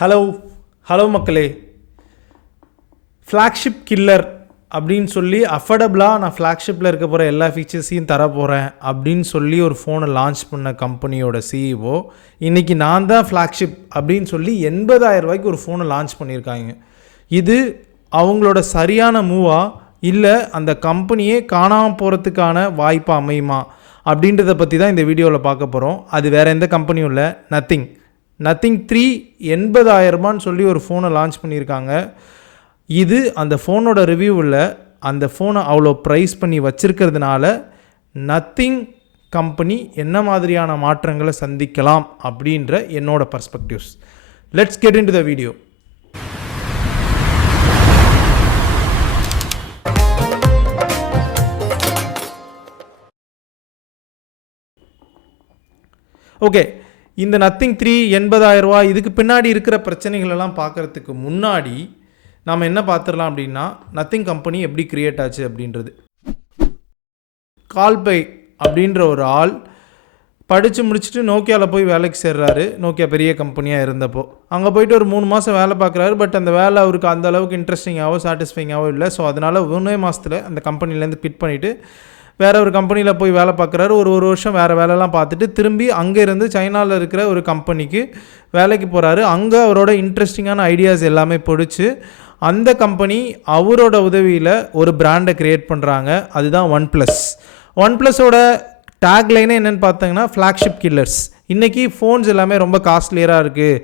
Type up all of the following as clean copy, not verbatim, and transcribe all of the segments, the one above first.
Hello மக்களே, flagship killer அப்படின்னு சொல்லி அஃபர்டபுளாக நான் ஃப்ளாக்ஷிப்பில் இருக்க போகிற எல்லா ஃபீச்சர்ஸையும் தர போகிறேன் அப்படின்னு சொல்லி ஒரு ஃபோனை லான்ச் பண்ண கம்பெனியோட சிஇஓ இன்றைக்கி நான் தான் ஃப்ளாக்ஷிப் அப்படின்னு சொல்லி 80,000 ரூபாய்க்கு ஒரு ஃபோனை லான்ச் பண்ணியிருக்காங்க. இது அவங்களோட சரியான மூவா இல்லை அந்த கம்பெனியே காணாமல் போகிறதுக்கான வாய்ப்பு அமையுமா அப்படின்றத பற்றி தான் இந்த வீடியோவில் பார்க்க போகிறோம். அது வேறு எந்த கம்பெனியும் இல்லை, நத்திங் 3 80,000 ரூபான்னு சொல்லி ஒரு ஃபோனை லான்ச் பண்ணியிருக்காங்க. இது அந்த ஃபோனோட ரிவ்யூவில் அந்த ஃபோனை அவ்வளோ ப்ரைஸ் பண்ணி வச்சுருக்கிறதுனால நத்திங் கம்பெனி என்ன மாதிரியான மாற்றங்களை சந்திக்கலாம் அப்படின்ற என்னோட perspectives. Let's get into the video. Okay, இந்த நத்திங் 3 80,000 ரூபா இதுக்கு பின்னாடி இருக்கிற பிரச்சனைகளெல்லாம் பார்க்குறதுக்கு முன்னாடி நாம் என்ன பார்த்துடலாம் அப்படின்னா, நத்திங் கம்பெனி எப்படி கிரியேட் ஆச்சு அப்படின்றது. கால்பை அப்படின்ற ஒரு ஆள் படித்து முடிச்சுட்டு நோக்கியாவில் போய் வேலைக்கு சேர்றாரு. நோக்கியா பெரிய கம்பெனியாக இருந்தப்போ அங்கே போயிட்டு ஒரு 3 மாதம் வேலை பார்க்குறாரு. பட் அந்த வேலை அவருக்கு அந்த அளவுக்கு இன்ட்ரெஸ்டிங்காகவோ சாட்டிஸ்ஃபைங்காகவோ இல்லை. ஸோ அதனால் 1 மாதத்தில் அந்த கம்பெனிலேருந்து பிட் பண்ணிவிட்டு வேறு ஒரு கம்பெனியில் போய் வேலை பார்க்குறாரு. ஒரு வருஷம் வேறு வேலைலாம் பார்த்துட்டு திரும்பி அங்கே இருந்து சைனாவில் இருக்கிற ஒரு கம்பெனிக்கு வேலைக்கு போகிறாரு. அங்கே அவரோட இன்ட்ரெஸ்டிங்கான ஐடியாஸ் எல்லாமே பிடிச்சி அந்த கம்பெனி அவரோட உதவியில் ஒரு பிராண்டை க்ரியேட் பண்ணுறாங்க. அதுதான் ஒன்ப்ளஸோட டேக்லைனே என்னென்னு பார்த்தீங்கன்னா ஃப்ளாக்ஷிப் கில்லர்ஸ். இன்றைக்கி ஃபோன்ஸ் எல்லாமே ரொம்ப காஸ்ட்லியராக இருக்குது,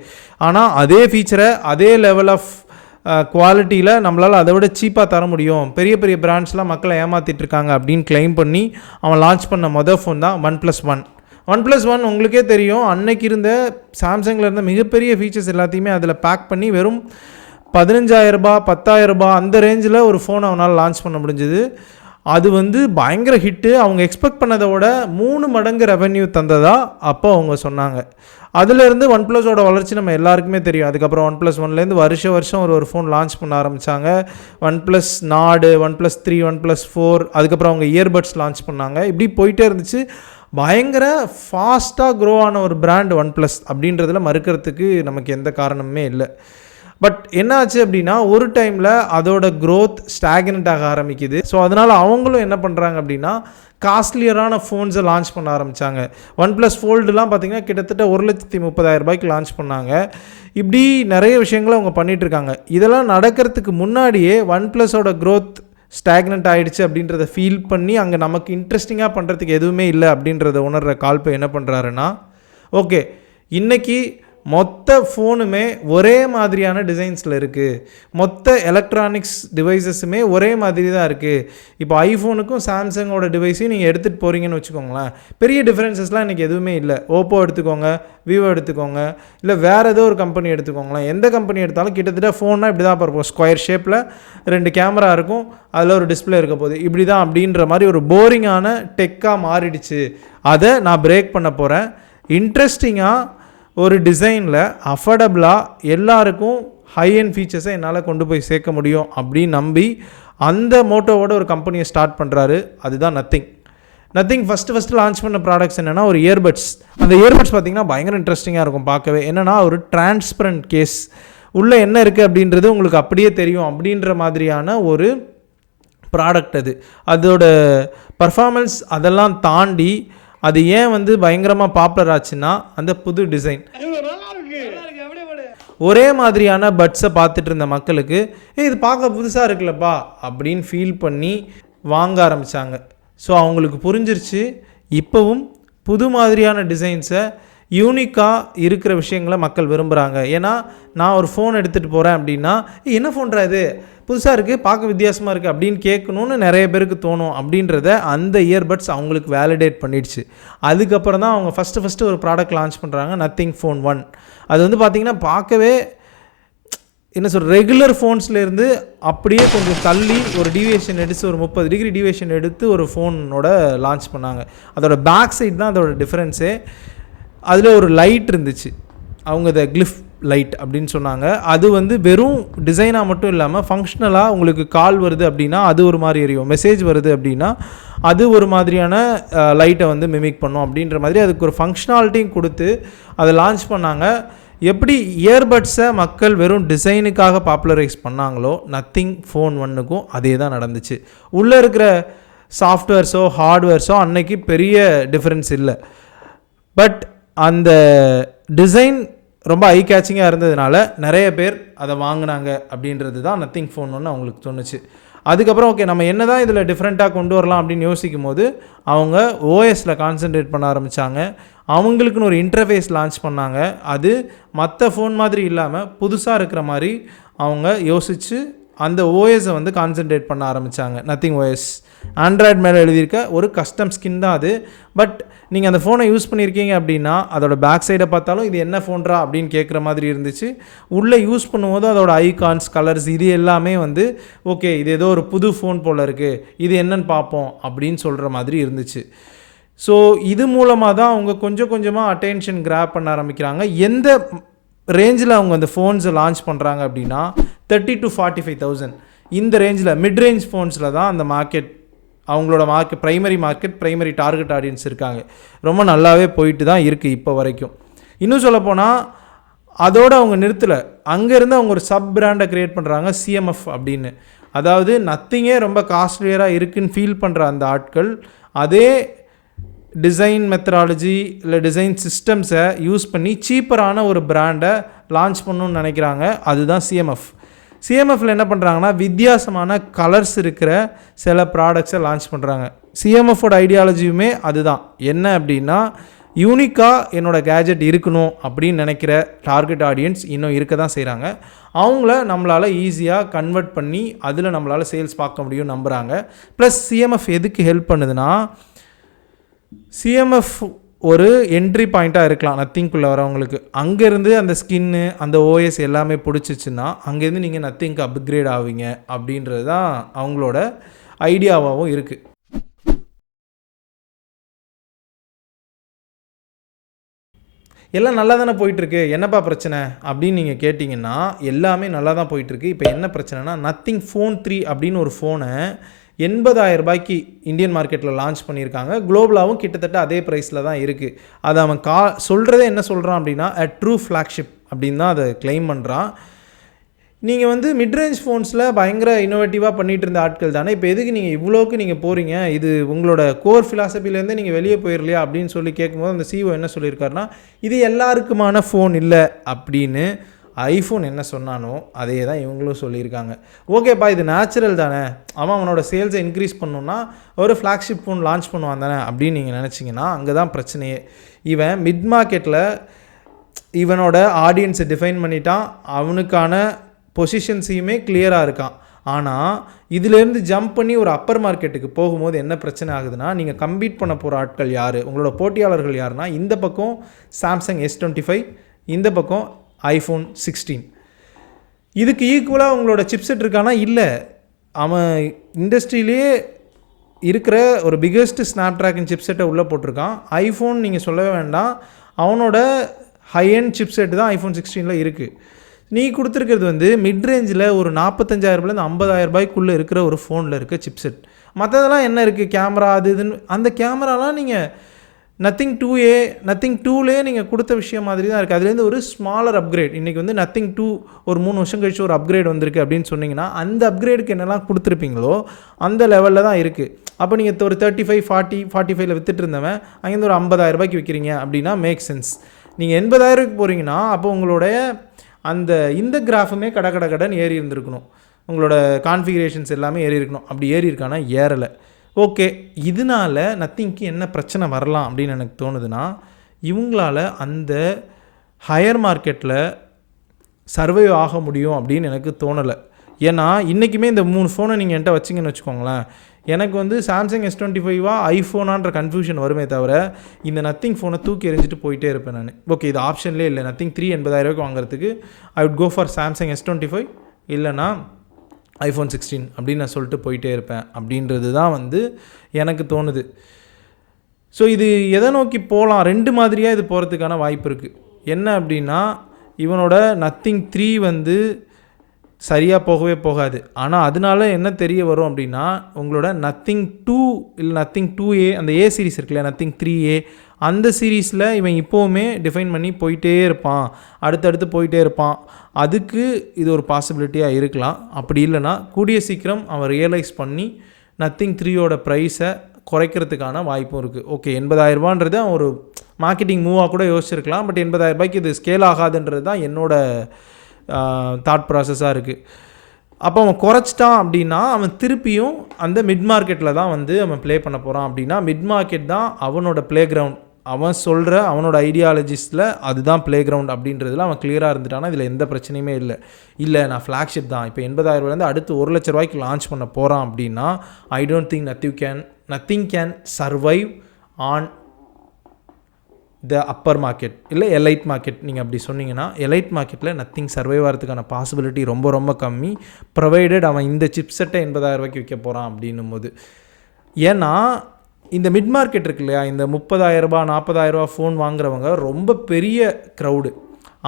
ஆனால் அதே ஃபீச்சரை அதே லெவல் ஆஃப் குவாலிட்டியில் நம்மளால் அதை விட சீப்பாக தர முடியும், பெரிய பெரிய பிராண்ட்ஸ்லாம் மக்களை ஏமாற்றிட்டுருக்காங்க அப்படின்னு கிளைம் பண்ணி அவன் லான்ச் பண்ண ஃபோன் தான் ஒன்+1. உங்களுக்கே தெரியும், அன்னைக்கு இருந்த சாம்சங்கில் இருந்த மிகப்பெரிய ஃபீச்சர்ஸ் எல்லாத்தையுமே அதில் பேக் பண்ணி வெறும் 15,000 ரூபாய் 10,000 ரூபாய் அந்த ரேஞ்சில் ஒரு ஃபோன் அவனால் லான்ச் பண்ண முடிஞ்சுது. அது பயங்கர ஹிட்டு. அவங்க எக்ஸ்பெக்ட் பண்ணதை விட 3 மடங்கு ரெவென்யூ தந்ததா அப்போ அவங்க சொன்னாங்க. அதிலேருந்து ஒன்ப்ளஸோட வளர்ச்சி நம்ம எல்லாருக்குமே தெரியும். அதுக்கப்புறம் ஒன்+1லேருந்து வருஷம் ஒரு ஃபோன் லான்ச் பண்ண ஆரம்பித்தாங்க. ஒன்ப்ளஸ் நாடு, ஒன்ப்ளஸ் 3, ஒன்ப்ளஸ் 4, அதுக்கப்புறம் அவங்க இயர்பட்ஸ் லான்ச் பண்ணாங்க. இப்படி போயிட்டே இருந்துச்சு. பயங்கர ஃபாஸ்ட்டாக க்ரோ ஆன ஒரு பிராண்ட் ஒன்ப்ளஸ் அப்படின்றதுல மறுக்கிறதுக்கு நமக்கு எந்த காரணமுமே இல்லை. பட் என்ன ஆச்சு அப்படின்னா, ஒரு டைமில் அதோட க்ரோத் ஸ்டாக்னட் ஆக ஆரம்பிக்குது. ஸோ அதனால் அவங்களும் என்ன பண்ணுறாங்க அப்படின்னா, காஸ்ட்லியரான ஃபோன்ஸை லான்ச் பண்ண ஆரம்பித்தாங்க. ஒன்ப்ளஸ் ஃபோல்டுலாம் பார்த்திங்கன்னா கிட்டத்தட்ட 1,30,000 ரூபாய்க்கு லான்ச் பண்ணாங்க. இப்படி நிறைய விஷயங்களை அவங்க பண்ணிகிட்ருக்காங்க. இதெல்லாம் நடக்கிறதுக்கு முன்னாடியே ஒன்ப்ளஸோட க்ரோத் ஸ்டாக்னட் ஆகிடுச்சு அப்படின்றத ஃபீல் பண்ணி அங்கே நமக்கு இன்ட்ரெஸ்டிங்காக பண்ணுறதுக்கு எதுவுமே இல்லை அப்படின்றத உணர்கிற கால்பை என்ன பண்ணுறாருன்னா, ஓகே இன்றைக்கி மொத்த ஃபோனுமே ஒரே மாதிரியான டிசைன்ஸில் இருக்குது, மொத்த எலக்ட்ரானிக்ஸ் டிவைஸஸுமே ஒரே மாதிரி தான் இருக்குது. இப்போ ஐஃபோனுக்கும் சாம்சங்கோட டிவைஸையும் நீங்கள் எடுத்துகிட்டு போகிறீங்கன்னு வச்சுக்கோங்களேன், பெரிய டிஃப்ரென்சஸ்லாம் இன்றைக்கி எதுவுமே இல்லை. ஓப்போ எடுத்துக்கோங்க, விவோ எடுத்துக்கோங்க, இல்லை வேறு ஏதோ ஒரு கம்பெனி எடுத்துக்கோங்களேன். எந்த கம்பெனி எடுத்தாலும் கிட்டத்தட்ட ஃபோன்னா இப்படி தான் பார்ப்போம். ஸ்கொயர் ஷேப்பில் 2 கேமரா இருக்கும், அதில் ஒரு டிஸ்பிளே இருக்க போகுது, இப்படி தான் அப்படின்ற மாதிரி ஒரு போரிங்கான டெக்காக மாறிடுச்சு. அதை நான் பிரேக் பண்ண போகிறேன். இன்ட்ரெஸ்டிங்காக ஒரு டிசைனில் அஃபர்டபுளாக எல்லாருக்கும் ஹை அண்ட் ஃபீச்சர்ஸை என்னால் கொண்டு போய் சேர்க்க முடியும் அப்படின்னு நம்பி அந்த மோட்டோவோட ஒரு கம்பெனியை ஸ்டார்ட் பண்ணுறாரு. அதுதான் நத்திங் ஃபஸ்ட்டு லான்ச் பண்ண ப்ராடக்ட்ஸ் என்னென்னா ஒரு இயர்பட்ஸ். அந்த இயர்பட்ஸ் பார்த்திங்கன்னா பயங்கர இன்ட்ரெஸ்டிங்காக இருக்கும் பார்க்கவே. என்னென்னா ஒரு டிரான்ஸ்பரண்ட் கேஸ், உள்ளே என்ன இருக்குது அப்படின்றது உங்களுக்கு அப்படியே தெரியும் அப்படின்ற மாதிரியான ஒரு ப்ராடக்ட். அதோட பர்ஃபார்மன்ஸ் அதெல்லாம் தாண்டி அது ஏன் பயங்கரமாக பாப்புலர் ஆச்சுன்னா அந்த புது டிசைன். ஒரே மாதிரியான பட்ஸை பார்த்துட்டு இருந்த மக்களுக்கு இது பார்க்க புதுசாக இருக்குல்லப்பா அப்படின்னு ஃபீல் பண்ணி வாங்க ஆரம்பித்தாங்க. ஸோ அவங்களுக்கு புரிஞ்சிருச்சு, இப்போவும் புது மாதிரியான டிசைன்ஸை யூனிக்காக இருக்கிற விஷயங்களை மக்கள் விரும்புகிறாங்க. ஏன்னா நான் ஒரு ஃபோன் எடுத்துகிட்டு போகிறேன் அப்படின்னா, என்ன ஃபோன்றா இது புதுசாக இருக்குது, பார்க்க வித்தியாசமாக இருக்குது அப்படின்னு கேட்கணுன்னு நிறைய பேருக்கு தோணும். அப்படின்றத அந்த இயர்பட்ஸ் அவங்களுக்கு வேலிடேட் பண்ணிடுச்சு. அதுக்கப்புறம் தான் அவங்க ஃபஸ்ட்டு ஒரு ப்ராடக்ட் லான்ச் பண்ணுறாங்க, நத்திங் ஃபோன் 1. அது பார்த்திங்கன்னா பார்க்கவே என்ன சொல்கிற ரெகுலர் ஃபோன்ஸ்லேருந்து அப்படியே கொஞ்சம் தள்ளி ஒரு டிவியேஷன் எடுத்து ஒரு 30 டிகிரி டிவியேஷன் எடுத்து ஒரு ஃபோனோட லான்ச் பண்ணாங்க. அதோட பேக் சைட் தான் அதோட டிஃப்ரென்ஸே. அதில் ஒரு லைட் இருந்துச்சு, அவங்க இதை கிளிஃப் லைட் அப்படின்னு சொன்னாங்க. அது வெறும் டிசைனாக மட்டும் இல்லாமல் ஃபங்க்ஷனலாக உங்களுக்கு கால் வருது அப்படின்னா அது ஒரு மாதிரி எரியும், மெசேஜ் வருது அப்படின்னா அது ஒரு மாதிரியான லைட்டை மிமிக் பண்ணும் அப்படின்ற மாதிரி அதுக்கு ஒரு ஃபங்க்ஷனாலிட்டியும் கொடுத்து அதை லான்ச் பண்ணாங்க. எப்படி இயர்பட்ஸை மக்கள் வெறும் டிசைனுக்காக பாப்புலரைஸ் பண்ணாங்களோ நத்திங் ஃபோன் ஒன்றுக்கும் அதே தான் நடந்துச்சு. உள்ளே இருக்கிற சாஃப்ட்வேர்ஸோ ஹார்ட்வேர்ஸோ அன்னைக்கு பெரிய டிஃப்ரென்ஸ் இல்லை. பட் அந்த டிசைன் ரொம்ப ஐ கேச்சிங்காக இருந்ததுனால நிறைய பேர் அதை வாங்கினாங்க அப்படின்றது தான் நத்திங் ஃபோன் ஒன்று அவங்களுக்கு தோணுச்சு. அதுக்கப்புறம் ஓகே நம்ம என்ன தான் இதில் டிஃப்ரெண்ட்டாக கொண்டு வரலாம் அப்படின்னு யோசிக்கும் போது அவங்க ஓஎஸில் கான்சென்ட்ரேட் பண்ண ஆரம்பித்தாங்க. அவங்களுக்குன்னு ஒரு இன்டர்ஃபேஸ் லான்ச் பண்ணாங்க. அது மற்ற ஃபோன் மாதிரி இல்லாமல் புதுசாக இருக்கிற மாதிரி அவங்க யோசித்து அந்த ஓஎஸை வந்து கான்சென்ட்ரேட் பண்ண ஆரம்பித்தாங்க. நத்திங் ஓஎஸ் ஆண்ட்ராய்டு மேலே எழுதியிருக்க ஒரு கஸ்டம் ஸ்கின் தான் அது. பட் நீங்கள் அந்த ஃபோனை யூஸ் பண்ணியிருக்கீங்க அப்படின்னா அதோட பேக் சைடை பார்த்தாலும் இது என்ன ஃபோன்றா அப்படின்னு கேட்குற மாதிரி இருந்துச்சு. உள்ளே யூஸ் பண்ணும்போது அதோட ஐகான்ஸ் கலர்ஸ் இது எல்லாமே வந்து ஓகே இது ஏதோ ஒரு புது ஃபோன் போல் இருக்குது, இது என்னன்னு பார்ப்போம் அப்படின்னு சொல்கிற மாதிரி இருந்துச்சு. ஸோ இது மூலமாக தான் அவங்க கொஞ்சம் கொஞ்சமாக அட்டென்ஷன் கிராப் பண்ண ஆரம்பிக்கிறாங்க. எந்த ரேஞ்சில் அவங்க அந்த ஃபோன்ஸை லான்ச் பண்ணுறாங்க அப்படின்னா 30,000 to 45,000 இந்த ரேஞ்சில் மிட் ரேஞ்ச் ஃபோன்ஸில் தான் அந்த மார்க்கெட் அவங்களோட ப்ரைமரி டார்கெட் ஆடியன்ஸ் இருக்காங்க. ரொம்ப நல்லாவே போயிட்டு தான் இருக்குது இப்போ வரைக்கும். இன்னும் சொல்லப்போனால் அதோடு அவங்க நிறுத்தலை, அங்கேருந்து அவங்க ஒரு சப் பிராண்டை க்ரியேட் பண்ணுறாங்க CMF அப்படின்னு. அதாவது நத்திங்கே ரொம்ப காஸ்ட்லியராக இருக்குன்னு ஃபீல் பண்ணுற அந்த ஆட்கள் அதே டிசைன் மெத்தடாலஜி இல்லை டிசைன் சிஸ்டம்ஸை யூஸ் பண்ணி சீப்பரான ஒரு பிராண்டை லான்ச் பண்ணணுன்னு நினைக்கிறாங்க. அதுதான் சிஎம்எஃப்பில் என்ன பண்ணுறாங்கன்னா வித்தியாசமான கலர்ஸ் இருக்கிற சில ப்ராடக்ட்ஸை லான்ச் பண்ணுறாங்க. சிஎம்எஃபோட ஐடியாலஜியுமே அதுதான். என்ன அப்படின்னா யூனிக்காக என்னோடய கேஜெட் இருக்கணும் அப்படின்னு நினைக்கிற டார்கெட் ஆடியன்ஸ் இன்னும் இருக்க தான் செய்கிறாங்க. அவங்கள நம்மளால் ஈஸியாக கன்வெர்ட் பண்ணி அதில் நம்மளால் சேல்ஸ் பார்க்க முடியும் நம்புகிறாங்க. ப்ளஸ் சிஎம்எஃப் எதுக்கு ஹெல்ப் பண்ணுதுன்னா சிஎம்எஃப் ஒரு என்ட்ரி பாயிண்ட்டாக இருக்கலாம் நத்திங்குள்ளே வரவங்களுக்கு. அங்கேருந்து அந்த ஸ்கின்னு அந்த ஓஎஸ் எல்லாமே பிடிச்சிச்சின்னா அங்கேருந்து நீங்கள் நத்திங்க்கு அப்கிரேட் ஆவீங்க அப்படின்றது தான் அவங்களோட ஐடியாவாகவும் இருக்குது. எல்லாம் நல்லா தானே போயிட்டுருக்கு, என்னப்பா பிரச்சனை அப்படின்னு நீங்கள் கேட்டிங்கன்னா எல்லாமே நல்லா தான் போயிட்டுருக்கு. இப்போ என்ன பிரச்சனைனா நத்திங் ஃபோன் 3 அப்படின்னு ஒரு ஃபோனை 80,000 ரூபாய்க்கு இந்தியன் மார்க்கெட்டில் லான்ச் பண்ணியிருக்காங்க. குளோபலாகவும் கிட்டத்தட்ட அதே ப்ரைஸில் தான் இருக்குது. அதை அவன் சொல்கிறதே என்ன சொல்கிறான் அப்படின்னா ட்ரூ ஃப்ளாக்ஷிப் அப்படின்னு தான் அதை கிளைம் பண்ணுறான். நீங்கள் வந்து மிட்ரேஞ்ச் ஃபோன்ஸில் பயங்கர இன்னோவேட்டிவாக பண்ணிகிட்டு இருந்த ஆட்கள் தானே, இப்போ எதுக்கு நீங்கள் இவ்வளோக்கு நீங்கள் போகிறீங்க, இது உங்களோட கோர் ஃபிலாசபிலேருந்து நீங்கள் வெளியே போயிடலையா அப்படின்னு சொல்லி கேட்கும்போது அந்த CEO என்ன சொல்லியிருக்காருன்னா இது எல்லாருக்குமான ஃபோன் இல்லை அப்படின்னு. ஐஃபோன் என்ன சொன்னானோ அதே தான் இவங்களும் சொல்லியிருக்காங்க. ஓகேப்பா இது நேச்சுரல் தானே, அவனோட சேல்ஸை இன்க்ரீஸ் பண்ணணுன்னா ஒரு ஃப்ளாக்ஷிப் ஃபோன் லான்ச் பண்ணுவான் தானே அப்படின்னு நீங்கள் நினச்சிங்கன்னா அங்கே தான் பிரச்சனையே. இவன் மிட் மார்க்கெட்டில் இவனோட ஆடியன்ஸை டிஃபைன் பண்ணிட்டான், அவனுக்கான பொசிஷன்ஸையுமே கிளியராக இருக்கான். ஆனால் இதிலேருந்து ஜம்ப் பண்ணி ஒரு அப்பர் மார்க்கெட்டுக்கு போகும்போது என்ன பிரச்சனை ஆகுதுன்னா நீங்கள் கம்பீட் பண்ண போகிற ஆட்கள் யார், உங்களோட போட்டியாளர்கள் யாருன்னா இந்த பக்கம் சாம்சங் S25, இந்த பக்கம் iPhone 16. இதுக்கு ஈக்குவலாக உங்களோட சிப்செட் இருக்கானா இல்லை. அவன் இண்டஸ்ட்ரியிலே இருக்கிற ஒரு பிக்கஸ்ட் ஸ்னாப்ட்ராகன் சிப்செட்டை உள்ளே போட்டிருக்கான். ஐஃபோன் நீங்கள் சொல்லவே வேண்டாம், அவனோட ஹையண்ட் சிப்செட் தான் iPhone 16 இருக்குது. நீ கொடுத்துருக்கிறது வந்து மிட் ரேஞ்சில் ஒரு 45,000 50,000 ரூபாய்க்குள்ளே இருக்கிற ஒரு ஃபோனில் இருக்க சிப்செட். மற்றதெல்லாம் என்ன இருக்குது, கேமரா அது இதுன்னு, அந்த கேமராலாம் நீங்கள் நத்திங் 2லே நீங்கள் கொடுத்த விஷயம் மாதிரி தான் இருக்குது. அதுலேருந்து ஒரு ஸ்மாலர் அப்கிரேட் இன்றைக்கி வந்து நத்திங் 2 ஒரு 3 வருஷம் கழிச்சு ஒரு அப்கிரேட் வந்திருக்கு அப்படின்னு சொன்னிங்கன்னா அந்த அப்கிரேடுக்கு என்னெல்லாம் கொடுத்துருப்பீங்களோ அந்த லெவலில் தான் இருக்குது. அப்போ நீங்கள் ஒரு 35, 40, 45 வித்துட்டு இருந்தவன் அங்கேருந்து ஒரு 50,000 ரூபாய்க்கு விற்கிறீங்க அப்படின்னா மேக் சென்ஸ். நீங்கள் 80,000 போகிறீங்கன்னா அப்போ உங்களுடைய அந்த இந்த கிராஃபுமே கடன் ஏறி இருந்திருக்கணும், உங்களோட கான்ஃபிகரேஷன்ஸ் எல்லாமே ஏறி இருக்கணும். அப்படி ஏறி இருக்கானா ஏறலை. ஓகே, இதனால் நத்திங்க்கு என்ன பிரச்சனை வரலாம் அப்படின்னு எனக்கு தோணுதுன்னா இவங்களால் அந்த ஹையர் மார்க்கெட்டில் சர்வைவ் ஆக முடியும் அப்படின்னு எனக்கு தோணலை. ஏன்னா இன்றைக்குமே இந்த 3 ஃபோனை நீங்கள் என்கிட்ட வச்சிங்கன்னு வச்சுக்கோங்களேன், எனக்கு வந்து சாம்சங் S25 ஐஃபோனான்ற கன்ஃபியூஷன் வருமே தவிர இந்த நத்திங் ஃபோனை தூக்கி எறிஞ்சிட்டு போயிட்டே இருப்பேன் நான். ஓகே இது ஆப்ஷன்லேயே இல்லை, நத்திங் 3 80,000 வாங்குறதுக்கு I would go for Samsung S25 இல்லைனா iPhone 16 அப்படின்னு நான் சொல்லிட்டு போயிட்டே இருப்பேன் அப்படின்றது தான் வந்து எனக்கு தோணுது. ஸோ இது எதை நோக்கி போகலாம், 2 மாதிரியாக இது போகிறதுக்கான வாய்ப்பு இருக்குது. என்ன அப்படின்னா இவனோட நத்திங் 3 வந்து சரியாக போகவே போகாது. ஆனால் அதனால என்ன தெரிய வரும் அப்படின்னா உங்களோட நத்திங் 2 இல்லை நத்திங் 2A அந்த A சீரிஸ் இருக்குல்ல நத்திங் 3A அந்த சீரீஸில் இவன் இப்போவுமே டிஃபைன் பண்ணி போயிட்டே இருப்பான், அடுத்தடுத்து போயிட்டே இருப்பான். அதுக்கு இது ஒரு பாசிபிலிட்டியாக இருக்கலாம். அப்படி இல்லைனா கூடிய சீக்கிரம் அவன் ரியலைஸ் பண்ணி நத்திங் 3யோட ப்ரைஸை குறைக்கிறதுக்கான வாய்ப்பும் இருக்குது. ஓகே, 80,000 அவன் ஒரு மார்க்கெட்டிங் மூவாக கூட யோசிச்சிருக்கலாம். பட் 80,000 இது ஸ்கேல் ஆகாதுன்றது தான் என்னோடய தாட் ப்ராசஸாக இருக்குது. அப்போ அவன் குறைச்சிட்டான் அப்படின்னா அவன் திருப்பியும் அந்த மிட் மார்க்கெட்டில் தான் வந்து அவன் ப்ளே பண்ண போகிறான். அப்படின்னா மிட் மார்க்கெட் தான் அவனோட ப்ளே கிரவுண்ட். அவன் சொல்கிற அவனோட ஐடியாலஜிஸில் அதுதான் ப்ளே கிரவுண்ட் அப்படின்றதுல அவன் கிளியராக இருந்துட்டானா இதில் எந்த பிரச்சனையுமே இல்லை நான் ஃப்ளாக்ஷிப் தான் இப்போ 80,000 அடுத்து 1,00,000 ரூபாய்க்கு லான்ச் பண்ண போகிறான் அப்படின்னா I don't think Nothing can survive on the upper market இல்லை எலைட் மார்க்கெட். நீங்கள் அப்படி சொன்னீங்கன்னா எலைட் மார்க்கெட்டில் நத்திங் சர்வைவ் ஆகிறதுக்கான பாசிபிலிட்டி ரொம்ப ரொம்ப கம்மி, ப்ரொவைடட் அவன் இந்த சிப் செட்டை 80,000 ரூபாய்க்கு விற்க போகிறான் அப்படின்னும் போது. ஏன்னா இந்த மிட் மார்க்கெட் இருக்கு இல்லையா, இந்த 30,000 40,000 ரூபா ஃபோன் வாங்குறவங்க ரொம்ப பெரிய க்ரௌடு.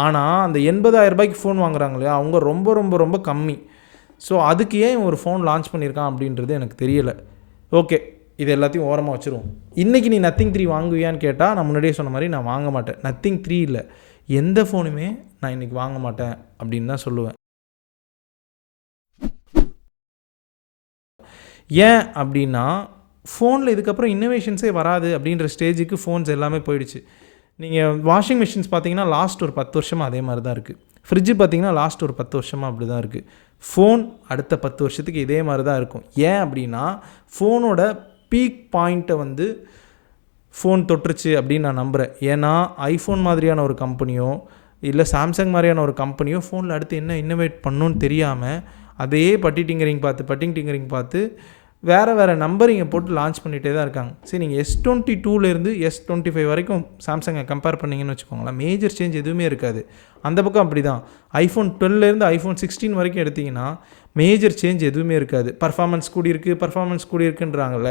ஆனால் அந்த 80,000 ரூபாய்க்கு ஃபோன் வாங்குறாங்க இல்லையா, அவங்க ரொம்ப ரொம்ப ரொம்ப கம்மி. ஸோ அதுக்கு ஏன் ஒரு ஃபோன் லான்ச் பண்ணியிருக்கான் அப்படின்றது எனக்கு தெரியலை. ஓகே, இது எல்லாத்தையும் ஓரமாக வச்சுருவோம். இன்றைக்கி நீ நத்திங் 3 வாங்குவியான்னு கேட்டால் நான் முன்னாடியே சொன்ன மாதிரி நான் வாங்க மாட்டேன். நத்திங் 3 இல்லை, எந்த ஃபோனுமே நான் இன்றைக்கி வாங்க மாட்டேன் அப்படின்னு தான் சொல்லுவேன். ஏன் அப்படின்னா ஃபோனில் இதுக்கப்புறம் இன்னோவேஷன்ஸே வராது அப்படின்ற ஸ்டேஜுக்கு ஃபோன்ஸ் எல்லாமே போயிடுச்சு. நீங்கள் வாஷிங் மிஷின்ஸ் பார்த்தீங்கன்னா லாஸ்ட் ஒரு 10 வருஷமாக அதே மாதிரி தான் இருக்குது. ஃப்ரிட்ஜு பார்த்தீங்கன்னா லாஸ்ட் ஒரு 10 வருஷமாக அப்படி தான் இருக்குது. ஃபோன் அடுத்த 10 வருஷத்துக்கு இதே மாதிரி தான் இருக்கும். ஏன் அப்படின்னா ஃபோனோட பீக் பாயிண்ட்டை வந்து ஃபோன் தொட்டுருச்சு அப்படின்னு நான் நம்புகிறேன். ஏன்னா ஐஃபோன் மாதிரியான ஒரு கம்பெனியோ இல்லை சாம்சங் மாதிரியான ஒரு கம்பெனியோ ஃபோனில் அடுத்து என்ன இன்னோவேட் பண்ணணுன்னு தெரியாமல் அதையே பட்டிங் டிங்கரிங் பார்த்து வேறு நம்பரிங்கை போட்டு லான்ச் பண்ணிகிட்டே தான் இருக்காங்க. சரி, நீங்கள் S22லேருந்து S25 வரைக்கும் சாம்சங்கை கம்பேர் பண்ணிங்கன்னு வச்சுக்கோங்களேன், மேஜர் சேஞ்ச் எதுவுமே இருக்காது. அந்த பக்கம் அப்படி தான். ஐஃபோன் 12லேருந்து ஐஃபோன் 16 வரைக்கும் எடுத்திங்கன்னா மேஜர் சேஞ்ச் எதுவுமே இருக்காது. பர்ஃபார்மன்ஸ் கூடியிருக்குன்றாங்கல்ல,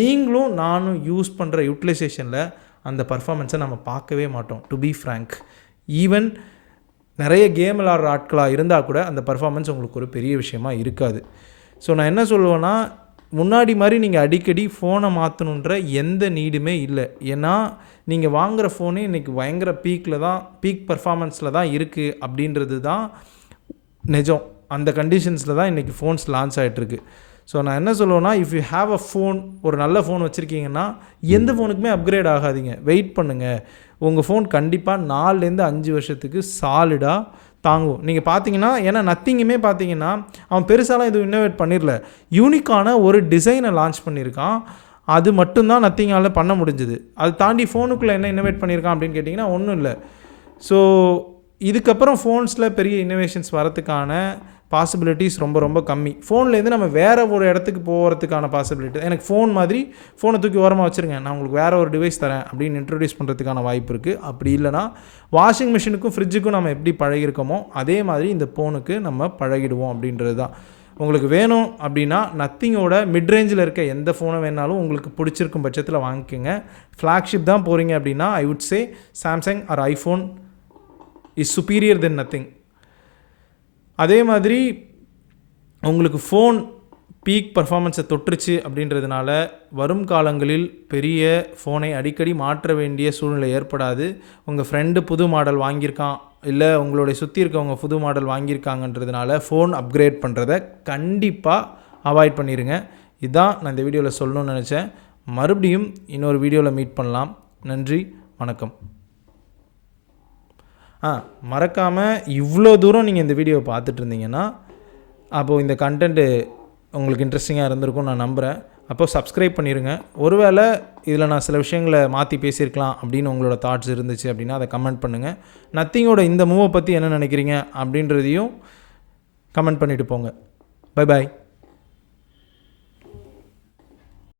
நீங்களும் நானும் யூஸ் பண்ணுற யூட்டிலைசேஷனில் அந்த பர்ஃபார்மன்ஸை நம்ம பார்க்கவே மாட்டோம். டு பி ஃப்ராங்க், ஈவன் நிறைய கேம் விளாட்ற ஆட்களாக இருந்தால் கூட அந்த பர்ஃபார்மன்ஸ் உங்களுக்கு ஒரு பெரிய விஷயமா இருக்காது. ஸோ நான் என்ன சொல்லுவேன்னா, முன்னாடி மாதிரி நீங்கள் அடிக்கடி ஃபோனை மாற்றணுன்ற எந்த நீடுமே இல்லை. ஏன்னா நீங்கள் வாங்குகிற ஃபோனே இன்றைக்கி பயங்கர பீக் பர்ஃபார்மன்ஸில் தான் இருக்குது அப்படின்றது தான் நிஜம். அந்த கண்டிஷன்ஸில் தான் இன்றைக்கி ஃபோன்ஸ் லான்ச் ஆகிட்டுருக்கு. ஸோ நான் என்ன சொல்லுவேன்னா, if you have a phone, ஒரு நல்ல ஃபோன் வச்சுருக்கீங்கன்னா எந்த ஃபோனுக்குமே அப்கிரேட் ஆகாதீங்க, வெயிட் பண்ணுங்கள். உங்கள் ஃபோன் கண்டிப்பாக 4லேருந்து 5 வருஷத்துக்கு சாலிடாக தாங்குவோம். நீங்கள் பார்த்தீங்கன்னா, ஏன்னா நத்திங்குமே பார்த்தீங்கன்னா அவன் பெருசாலாம் எதுவும் இன்னோவேட் பண்ணிடல, யூனிக்கான ஒரு டிசைனை லான்ச் பண்ணியிருக்கான். அது மட்டும்தான் நத்திங்கால் பண்ண முடிஞ்சுது. அது தாண்டி ஃபோனுக்குள்ளே என்ன இன்னோவேட் பண்ணியிருக்கான் அப்படின்னு கேட்டிங்கன்னா ஒன்றும் இல்லை. ஸோ இதுக்கப்புறம் ஃபோன்ஸில் பெரிய இன்னோவேஷன்ஸ் வரத்துக்கான பாசிபிலிட்டிஸ் ரொம்ப ரொம்ப கம்மி. ஃபோன்லேருந்து நம்ம வேறு ஒரு இடத்துக்கு போகிறதுக்கான பாசிபிலிட்டி, எனக்கு ஃபோன் மாதிரி ஃபோனை தூக்கி ஓரமாக வச்சுருங்க, நான் உங்களுக்கு வேறு ஒரு டிவைஸ் தரேன் அப்படின்னு இன்ட்ரடியூஸ் பண்ணுறதுக்கான வாய்ப்பு இருக்குது. அப்படி இல்லைனா வாஷிங் மிஷினுக்கும் ஃப்ரிட்ஜுக்கும் நம்ம எப்படி பழகிருக்கோமோ அதே மாதிரி இந்த ஃபோனுக்கு நம்ம பழகிடுவோம் அப்படின்றது தான். உங்களுக்கு வேணும் அப்படின்னா நத்திங்கோட மிட்ரேஞ்சில் இருக்க எந்த ஃபோனை வேணாலும் உங்களுக்கு பிடிச்சிருக்கும் பட்சத்தில் வாங்கிக்கோங்க. ஃப்ளாக்ஷிப் தான் போகிறீங்க அப்படின்னா I would say Samsung or iPhone is superior than Nothing. அதே மாதிரி உங்களுக்கு ஃபோன் பீக் பர்ஃபார்மன்ஸை தொட்டுருச்சு அப்படின்றதுனால வரும் காலங்களில் பெரிய ஃபோனை அடிக்கடி மாற்ற வேண்டிய சூழ்நிலை ஏற்படாது. உங்கள் ஃப்ரெண்டு புது மாடல் வாங்கியிருக்கான், இல்லை உங்களுடைய சுற்றி இருக்கவங்க புது மாடல் வாங்கியிருக்காங்கன்றதுனால ஃபோன் அப்கிரேட் பண்ணுறதை கண்டிப்பாக அவாய்ட் பண்ணிடுங்க. இதுதான் நான் இந்த வீடியோவில் சொல்லணும்னு நினச்சேன். மறுபடியும் இன்னொரு வீடியோவில் மீட் பண்ணலாம். நன்றி, வணக்கம். மறக்காமல் இவ்வளோ தூரம் நீங்கள் இந்த வீடியோவை பார்த்துட்டு இருந்தீங்கன்னா அப்போது இந்த கண்டென்ட்டு உங்களுக்கு இன்ட்ரெஸ்டிங்காக இருந்திருக்கும் நான் நம்புகிறேன். அப்போது சப்ஸ்கிரைப் பண்ணிடுங்க. ஒருவேளை இதில் நான் சில விஷயங்களை மாற்றி பேசியிருக்கலாம் அப்படின்னு உங்களோட தாட்ஸ் இருந்துச்சு அப்படின்னா அதை கமெண்ட் பண்ணுங்கள். நத்திங்கோட இந்த மூவை பற்றி என்ன நினைக்கிறீங்க அப்படின்றதையும் கமெண்ட் பண்ணிவிட்டு போங்க. Bye bye.